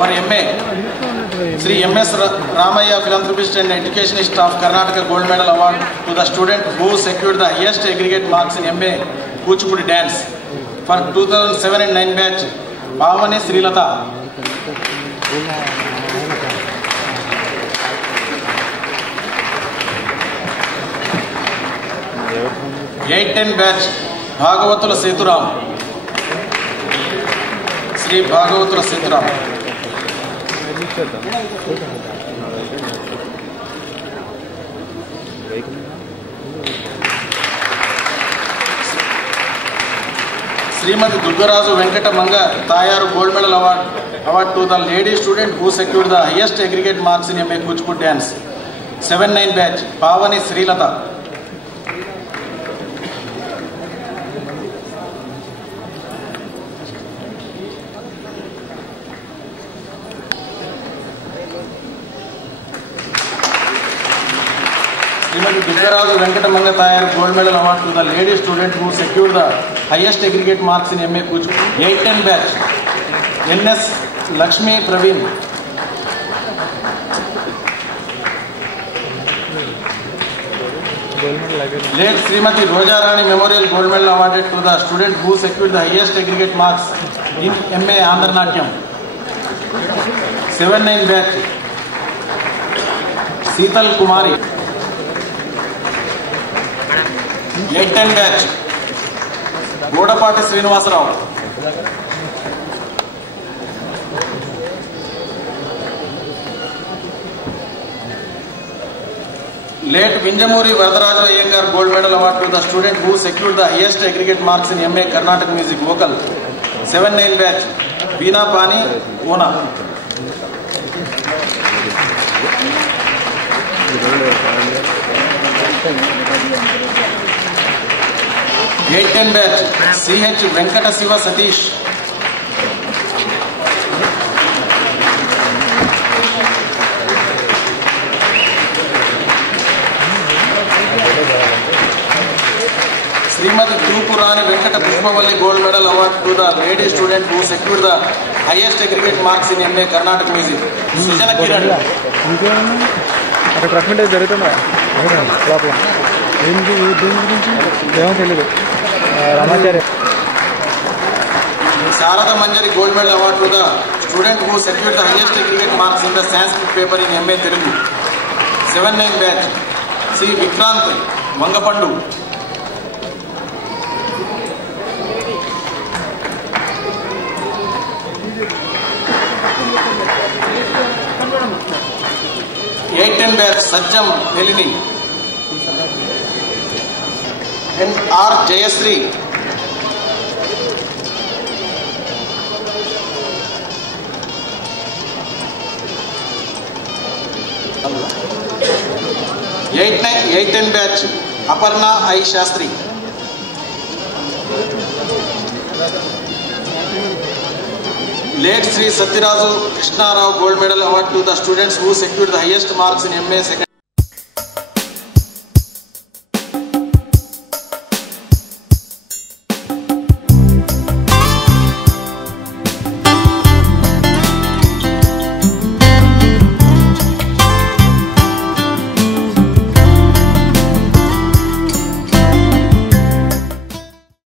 for MA, Sri MS Ramaya, Philanthropist and Educationist of Karnataka Gold Medal Award to the student who secured the highest aggregate marks in MA Kuchipudi Dance for 2007 and 9 batch, Pavani Srilata. 8-10 batch, Bhagavatula Sethuram, Sri Bhagavatula Sethuram. Srimati Durgaraju Venkata Manga Tayaru Gold Medal Award to the lady student who secured the highest aggregate marks in MA Kuchipudi Dance, 7-9 batch, Pavani Srilata. Srimati Durgaraju Venkata Manga Tayaru Gold Medal Award to the lady student who secured the highest aggregate marks in MA Kuchipudi, 8-10 batch, NS Lakshmi Praveen. Late Srimati Roja Rani Memorial Gold Medal awarded to the student who secured the highest aggregate marks in MA Andhra Natyam, 7-9 batch, Seetal Kumari. 8-10 batch, Godapati Srinivasarao. Late Vinjamuri Varadaraju Iyengar Gold Medal Award to the student who secured the highest aggregate marks in MA Karnataka Music Vocal, 7-9 batch, Veena Pani, Pune. 8-10 batch, CH Venkata Siva Satish. Srimati Thupurani Venkata Pushpavalli Gold Medal Award to the lady student who secured the highest aggregate marks in MA Karnataka Music, Sujana Kiran. Sarada Manjari Gold Medal Award to the student who secured the highest aggregate marks in the Sanskrit paper in MA Telugu, 7-9 batch, C. Vikrant Mangapandu. 8-10 batch, Sajjam Helini. And R. Jayasri. Eight ten batch, Aparna I. Shastri. Late Sri Satyaraju Krishna Rao Gold Medal Award to the students who secured the highest marks in MA second.